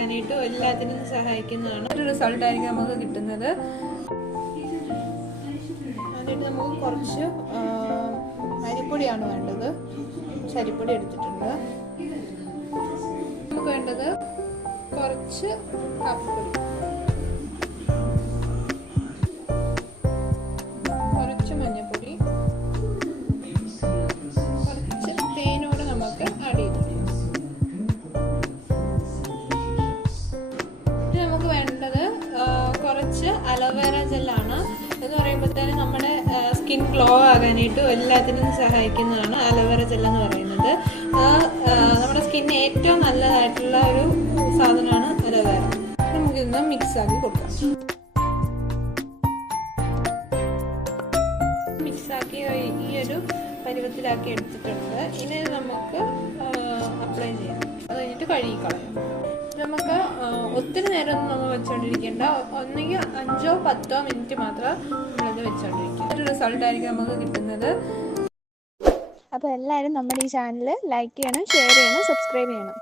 ആകാനായിട്ടും എല്ലാത്തിനും സഹായിക്കുന്നതാണ്. ഒരു റിസൾട്ട് ആയിരിക്കും നമുക്ക് കിട്ടുന്നത്. അതിനായിട്ട് നമുക്ക് കുറച്ച് അരിപ്പൊടിയാണ് വേണ്ടത്. അരിപ്പൊടി എടുത്തിട്ടുണ്ട്. നമുക്ക് വേണ്ടത് കുറച്ച് കാപ്പിപ്പൊടി, കുറച്ച് മഞ്ഞൾപ്പൊടി, കുറച്ച് തേനോട് നമുക്ക് ആഡ് ചെയ്ത്. ഇത് നമുക്ക് വേണ്ടത് കുറച്ച് അലോവേറ ജെല്ലാണ്. എന്ന് പറയുമ്പോഴത്തേനും നമ്മുടെ സ്കിൻ ഗ്ലോ ആകാനായിട്ടും എല്ലാത്തിനും സഹായിക്കുന്നതാണ് അലോവേറ ജെൽ എന്ന് പറയുന്നത്. നമ്മുടെ സ്കിന്നിന് ഏറ്റവും നല്ലതായിട്ടുള്ള ഒരു സാധനമാണ് അലോവേറ. നമുക്കിന്ന് മിക്സ് ആക്കി കൊടുക്കാം. മിക്സാക്കി ഈ ഒരു പരുവത്തിലാക്കി എടുത്തിട്ടുണ്ട്. ഇനി നമുക്ക് അപ്ലൈ ചെയ്യാം. അത് കഴിഞ്ഞിട്ട് കഴുകിക്കളയാം. നമുക്ക് ഒത്തിരി നേരമൊന്നും നമ്മൾ വെച്ചുകൊണ്ടിരിക്കേണ്ട. ഒന്നെങ്കിൽ 5-10 മിനിറ്റ് മാത്രം നമ്മളിത് വെച്ചുകൊണ്ടിരിക്കുക. ഒരു റിസൾട്ടായിരിക്കും നമുക്ക് കിട്ടുന്നത്. അപ്പോൾ എല്ലാവരും നമ്മുടെ ഈ ചാനൽ ലൈക്ക് ചെയ്യണം, ഷെയർ ചെയ്യണം, സബ്സ്ക്രൈബ് ചെയ്യണം.